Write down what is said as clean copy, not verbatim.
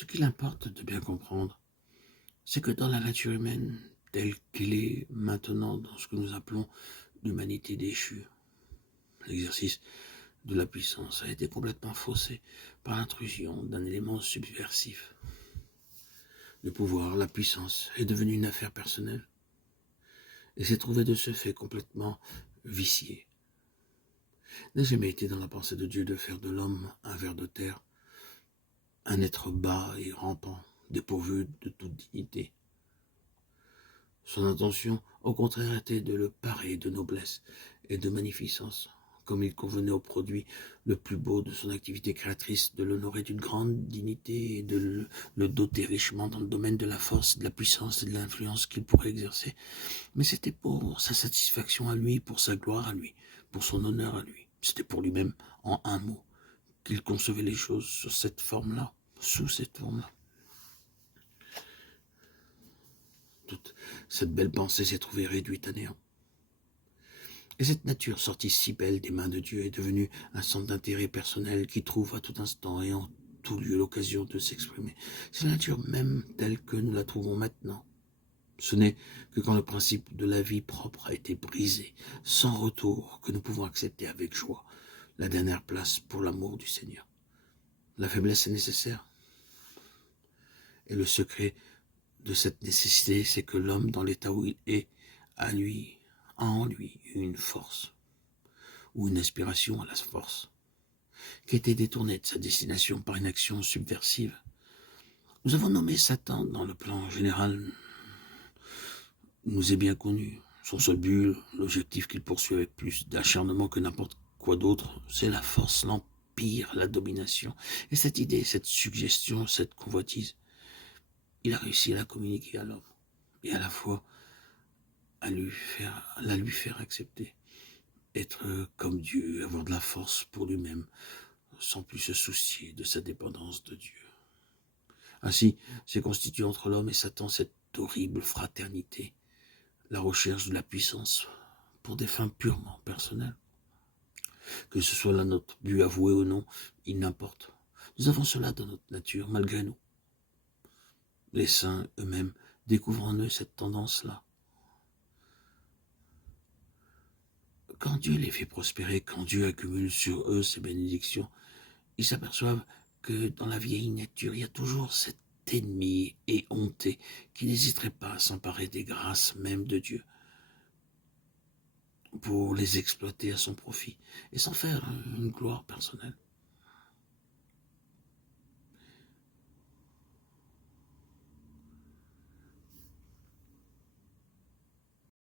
Ce qu'il importe de bien comprendre, c'est que dans la nature humaine, telle qu'elle est maintenant dans ce que nous appelons l'humanité déchue, l'exercice de la puissance a été complètement faussé par l'intrusion d'un élément subversif. Le pouvoir, la puissance, est devenu une affaire personnelle et s'est trouvé de ce fait complètement vicié. N'a jamais été dans la pensée de Dieu de faire de l'homme un ver de terre, un être bas et rampant, dépourvu de toute dignité. Son intention, au contraire, était de le parer de noblesse et de magnificence, comme il convenait au produit le plus beau de son activité créatrice, de l'honorer d'une grande dignité et de le doter richement dans le domaine de la force, de la puissance et de l'influence qu'il pourrait exercer. Mais c'était pour sa satisfaction à lui, pour sa gloire à lui, pour son honneur à lui. C'était pour lui-même, en un mot, qu'il concevait les choses sous cette forme-là. Toute cette belle pensée s'est trouvée réduite à néant. Et cette nature sortie si belle des mains de Dieu est devenue un centre d'intérêt personnel qui trouve à tout instant et en tout lieu l'occasion de s'exprimer. C'est la nature même telle que nous la trouvons maintenant. Ce n'est que quand le principe de la vie propre a été brisé, sans retour, que nous pouvons accepter avec joie la dernière place pour l'amour du Seigneur. La faiblesse est nécessaire. Et le secret de cette nécessité, c'est que l'homme, dans l'état où il est, a en lui une force, ou une aspiration à la force, qui a été détournée de sa destination par une action subversive. Nous avons nommé Satan dans le plan général, nous est bien connu. Son seul but, l'objectif qu'il poursuit avec plus d'acharnement que n'importe quoi d'autre, c'est la force, l'empire, la domination. Et cette idée, cette suggestion, cette convoitise, il a réussi à la communiquer à l'homme, et à la fois à la lui faire accepter. Être comme Dieu, avoir de la force pour lui-même, sans plus se soucier de sa dépendance de Dieu. Ainsi s'est constituée entre l'homme et Satan cette horrible fraternité, la recherche de la puissance pour des fins purement personnelles. Que ce soit là notre but avoué ou non, il n'importe. Nous avons cela dans notre nature, malgré nous. Les saints eux-mêmes découvrent en eux cette tendance-là. Quand Dieu les fait prospérer, quand Dieu accumule sur eux ses bénédictions, ils s'aperçoivent que dans la vieille nature, il y a toujours cet ennemi éhonté qui n'hésiterait pas à s'emparer des grâces même de Dieu pour les exploiter à son profit et s'en faire une gloire personnelle.